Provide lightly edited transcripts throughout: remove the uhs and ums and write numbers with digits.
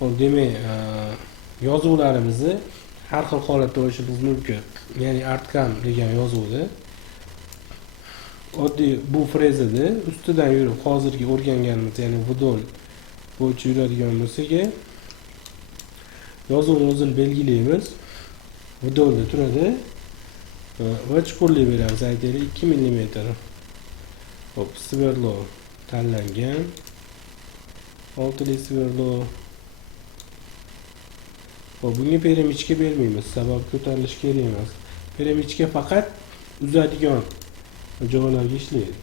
Hop, demak, yozuvlarimizni har xil holatda olishimiz mumkin. Ya'ni artcam degan yozuvni oddiy bu frezada ustidan yurib hozirgi o'rganganimiz, ya'ni vdol bo'yicha yuradigan bo'lsak, yozuvni o'zini belgilaymiz. Vdolda turadi va chuqurlik beramiz. Aytaylik 2 mm. Hop, sverlo tanlangan. 6li sverlo. Hop, bunga peremichka bermaymiz, sababi ko'tarilish kerak emas. Peremichka faqat uzadigan joylarga ishlaydi.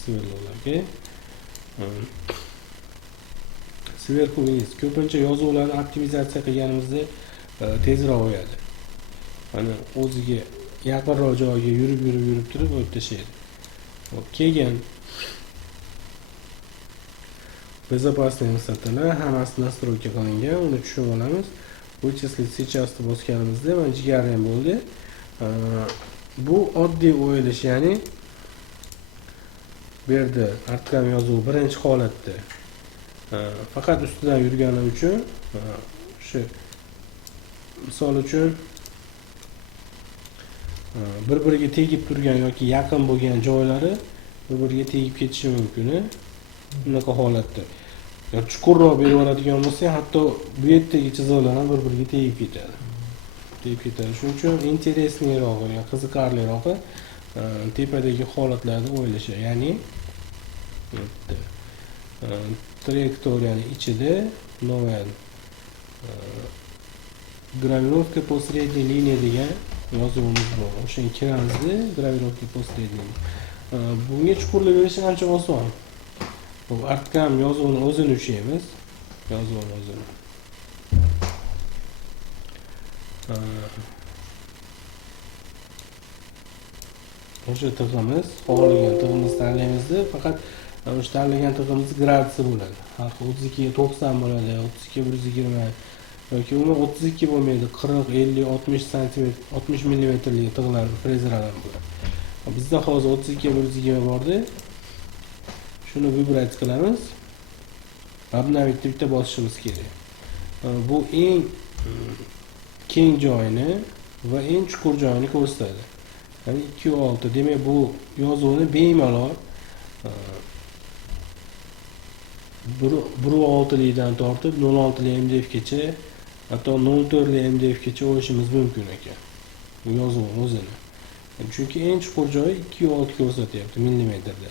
Sverlolarga. Sverku vniz. Ko'pincha yozuvlarni optimizatsiya qilganimizda tezroq o'yadi. Mana o'ziga yaqinroq joyga yurib turib o'tib tashlaydi. Hop, keyin безопасный vositalar hammasi настройка qilingan, uni tushunib olamiz. Вычислить сейчас bosganimizda mana jigarrang bo'ldi. Bu oddiy o'yilish, ya'ni bu yerda artcam yozuvi birinchi holatda faqat ustidan yurgani uchun shu misol uchun bir-biriga tegib turgan yoki yaqin bo'lgan joylari bir-biriga tegib ketishi mumkin. Bunaqa holatda. Yoki chuqurroq berib yuboradigan bo'lsa, hatto bu yerdagi chiziqlar ham bir-biriga tegib ketadi. Shuning uchun interesniyroq, ya'ni qiziqarliroq tepadagi holatlarda o'yilishi, ya'ni trayektoriyani ichida novel gravirovka по средней линии degan yozuvimiz bor. O'shanga kiramizda gravirovka по средней. Bunga chuqurlik berish ancha oson. Bu artcam yozuvini o'zini ushlaymiz. Yozuvni o'zini. O'sha tig'imiz, xohlagan tig'imizni tanlaymizda, faqat o'sha tanlagan tig'imizni gradusi bo'ladi. Har 32 90 bo'ladi, 32 120 yoki umuman 32 bo'lmaydi, 40, 50, 60 sm, 60 mm tig'lar, frezerlar bo'ladi. Bizda hozir 32 120 bordi. Shuni vibratsiya qilamiz. Obnovitni bitta bosishimiz kerak. Bu eng keng joyini va eng chuqur joyini ko'rsatadi. Ya'ni 2.6. Demak, bu yozuvni bemalol 1.6 dan tortib 0.6 MDF gacha, hatto 0.4 MDF gacha o'yishimiz mumkin ekan. Bu yozuvni o'zini. Chunki eng chuqur joyi 2.6 ko'rsatyapti millimetrda.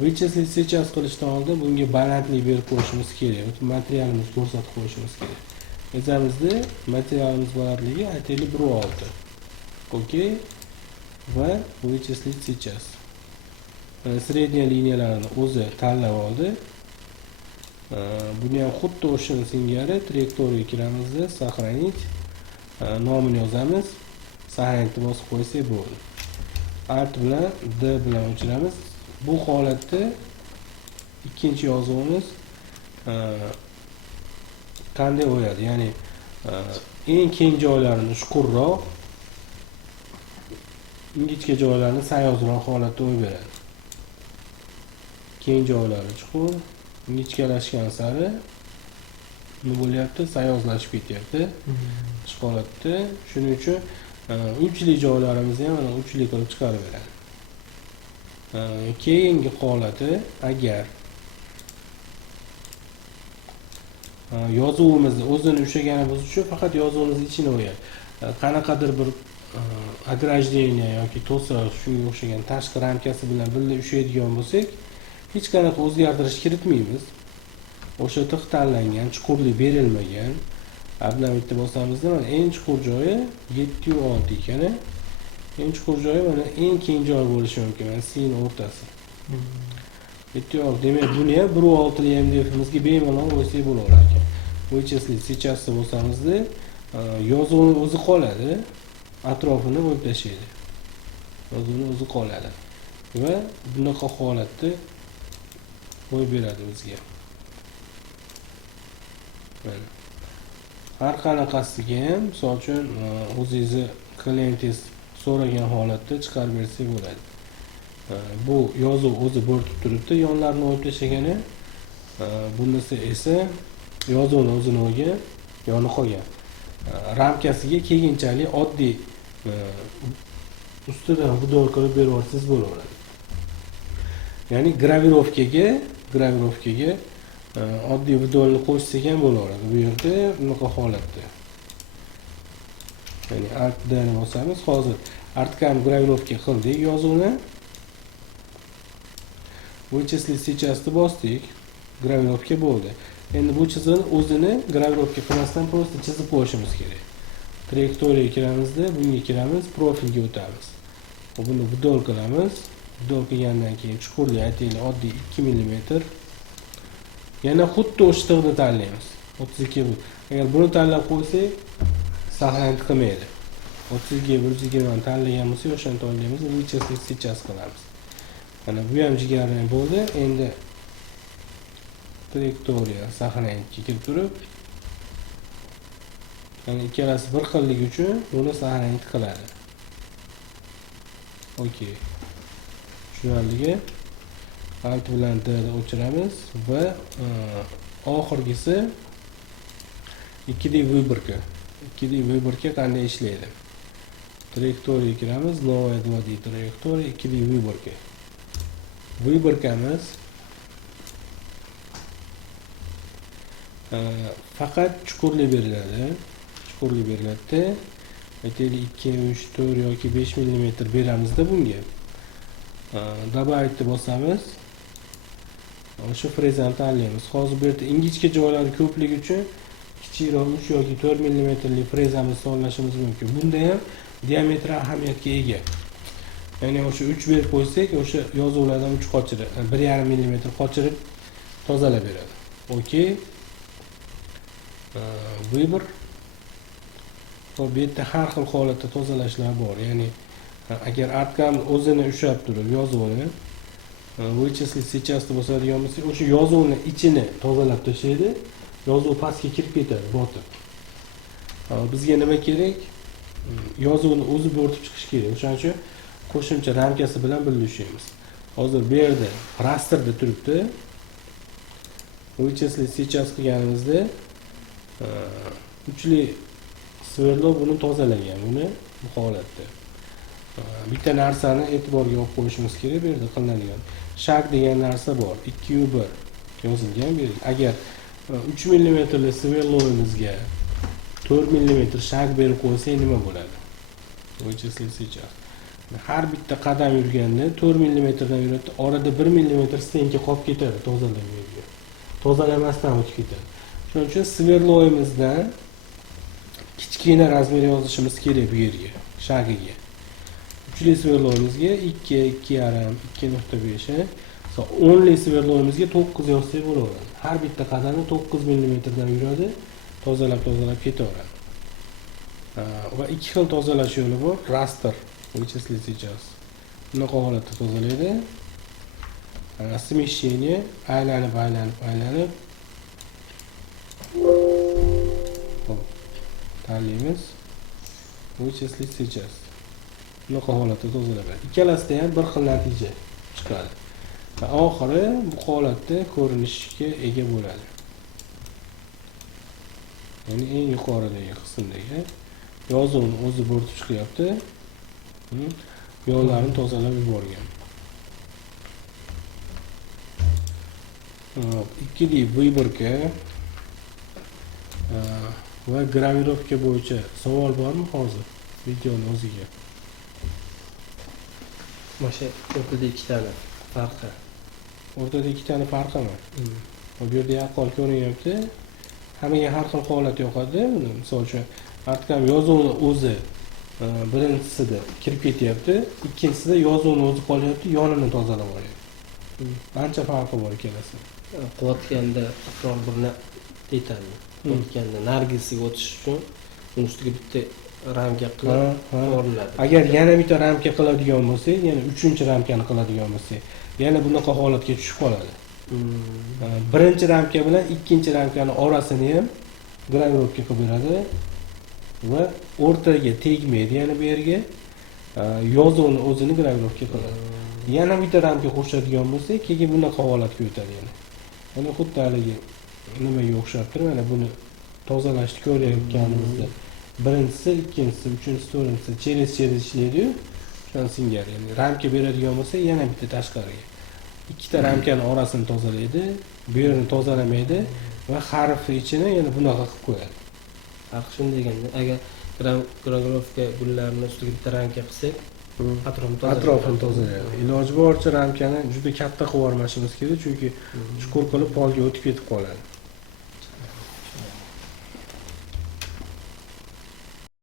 Вычислить сейчас qilishdan oldin bunga balandlik berib qo'yishimiz kerak. Materialimizni ko'rsatib qo'yishimiz kerak. O'zimizda materialimiz balandligi aytaylik 1.6. Okey. Va вычислить сейчас. Sredniya liniyalarni o'zi tanlab oldi. Buni ham xuddi o'shini singari trayektoriyaga kiramizda сохранить nomini yozamiz. Сохранить bosib qo'ysak bo'ldi. Alt bilan D bilan o'chiramiz. Bu holatda ikkinchi yozuvimiz qanday o'yadi? Ya'ni eng keng joylarini chuqurroq, ingichka joylarni sayozroq holatda o'yib beradi. Keng joylari chuqur, ingichkalashgan sari nima bo'lyapti? Sayozlashib ketyapti. Shu holatda. Shuning uchun uchli joylarimizni ham mana uchli qilib chiqarib beradi. Keyingi holati, agar yozuvimizni o'zini ushlaganimiz uchun faqat yozuvimizni ichini o'yadi. Qanaqadir bir ограждение yoki to'siq, shunga o'xshagan tashqi ramkasi bilan birga ushlaydigan bo'lsak, hech qanaqa o'zgartirish kiritmaymiz. O'sha tig' tanlangan, chuqurlik berilmagan. Obnovitni bosamizda mana eng chuqur joyi 7.6 ekan. Eng chuqur joyi mana eng keng joy bo'lishi mumkin. Mana sin o'rtasi. 7.6. Demak, buni ham 1.6 MDF'imizga bemalol o'ysak bo'lar ekan. Вычислить сейчас bo'lsamizda yozuvni o'zi qoladi, atrofini o'yib tashlaydi. Yozuvni o'zi qoladi va bunaqa holatda qo'yib beradi bizga. Mana har qanaqasiga ham, misol uchun o'zingizni klientingiz so'ragan holatda chiqarib bersak bo'ladi. Bu yozuv o'zi bo'rtib turibdi, yonlarini o'yib tashlagani. Bunisi esa yozuvni o'zini olgan, yonib qolgan. Ramkasiga keyinchalik oddiy ustidan vidol qilib berib yuborsangiz bo'laveradi. Ya'ni gravirovkaga oddiy vidolni qo'shsak ham bo'laveradi. Bu yerda bunaqa holatda. Ya'ni Alt-dan bosamiz. Hozir Alt-kam gravirovka qildik yozuvni. Вычислить сейчас-ni bosdik. Gravirovka bo'ldi. Endi bu chiziqni o'zini gravirovka qilmasdan просто chizib qo'yishimiz kerak. Trayektoriyaga kiramizda, bunga kiramiz, profilga o'tamiz. Buni vidol qilamiz. Vidol qilgandan keyin chuqurlik aytaylik oddiy 2 mm. Yana xuddi o'sha tig'ni tanlaymiz. 32 bu. Agar buni tanlab qo'ysak, saqlanib qilmaydi. 32 120 ni tanlagan bo'lsak, o'shani tanlaymiz, вычислить сейчас qilamiz. Mana bu ham jigarrang bo'ldi. Endi trayektoriya saqlanishga kirib turib, yani ikkalasi bir xilligi uchun buni saqlanib qiladi. Okey. Tushunarligi. Alt bilan D ni o'chiramiz va oxirgisi 2D выборка. 2D выборка qanday ishlaydi? Trayektoriyaga kiramiz, новая 2D trayektoriya, 2D выборка. Выборкamiz faqat chuqurlik beriladi. Chuqurlik beriladi. Aytaylik 2, 3, 4 yoki 5 mm beramizda bunga. Добавить bosamiz. O'sha frezani tanlaymiz. Hozir bu yerda ingichka joylari ko'pligi uchun kichikroq 3 yoki 4 mm lik frezamiz tanlashimiz mumkin. Bunda ham diametri ahamiyatga ega. Ya'ni o'sha 3 berib qo'ysak, o'sha yozuvlardan 3 qochirib, 1,5 mm qochirib tozalab beradi. Okey. Vыбор. Bu yerda har xil holatda tozalashlar bor. Ya'ni agar Alt-kam o'zini ushlab turib yozuvni вычислить сейчас bosadigan bo'lsak, o'sha yozuvni ichini tozalab tashlaydi. Yozuv pastga kirib ketadi, botib. Bizga nima kerak? Yozuvni o'zi bo'rtib chiqish kerak. O'shaning uchun qo'shimcha ramkasi bilan birlashamiz. Hozir bu yerda rasterda turibdi. Вычислить сейчас qilganimizda uchli sverlov buni tozalagan, buni bu holatda. Bitta narsani e'tiborga olib qo'yishimiz kerak bu yerda qilinadigan. Shak degan narsa bor. 2U1 yozilgan bu yerda. Agar 3 mm lik sverlovimizga 4 mm shak berib qo'ysak nima bo'ladi? Вычислить сейчас. Har bitta qadam yurganda 4 mm dan yuradi, orada 1 mm stenka qolib ketadi tozalanmaydi. Tozalamasdan o'tib ketadi. Shuning uchun sverlovimizdan kichkina razmer yozishimiz kerak bu yerga, shagiga. Uchli sverlovimizga 2, 2,5, 2.5, 10 li sverlovimizga 9 yozsak bo'laveradi. Har bitta qadami 9 mm dan yuradi, tozalab ketaveradi. Va ikki xil tozalash yo'li bor. Raster, вычислить сейчас. Bunaqa holatda tozalaydi. Смещение, aylanib. Tanlaymiz. Вычислить сейчас. Bunaqa holatda tozalaydi. Ikkalasida ham bir xil natija chiqadi. Va oxiri bu holatda ko'rinishga ega bo'ladi. Ya'ni eng yuqoridagi qismdagi yozuvni o'zi bo'rtib chiqyapti. Yo'llarini tozalab yuborgan. 2D выборка va gravirovka bo'yicha savol bormi hozir videoning o'ziga? Mana o'rtada ikkitani farqi. O'rtada ikkitani farqimi? Bu yerda yaqqol ko'rinyapti. Hammaga har xil holat yoqadi. Misol uchun Alt-kam yozuvni o'zi birinchisida kirib ketyapti, ikkinchisida yozuvni o'zi qolyapti, yonini tozalab olyapti. Ancha farqi bor ikkalasi. Quvvatganda takror birni aytadi. Quvvatganda nargisiga o'tish uchun uni ustiga bitta ramka qilib o'rnatadi. Agar yana bitta ramka qiladigan bo'lsak, yana 3-ramkani qiladigan bo'lsak, yana bunaqa holatga tushib qoladi. Birinchi ramka bilan ikkinchi ramkani orasini ham gravirovka qilib beradi va o'rtaga tegmaydi, yana bu yerga yozuvni o'zini gravirovka qiladi. Yana bitta ramka qo'shadigan bo'lsak, keyin bunaqa holatga o'tadi yana. Mana xuddi haligi nimaga o'xshab turib mana buni tozalashni ko'rayotganimizda birinchisi, ikkinchisi, uchinchisi, to'rtinchisi через ishlaydi-yu, o'shan singari. Ya'ni ramka beradigan bo'lsa, yana bitta tashqariga. Ikkita ramkani orasini tozalaydi, bu yerini tozalamaydi va harfni ichini yana bunaqa qilib qo'yadi. Farqi shunda ekanda, agar granulировка gullarni ustiga bitta ramka qilsak, atrofini tozalaydi. Iloji boricha ramkani juda katta qilib yubormasimiz kerak, chunki chuqur qilib polga o'tib ketib qoladi.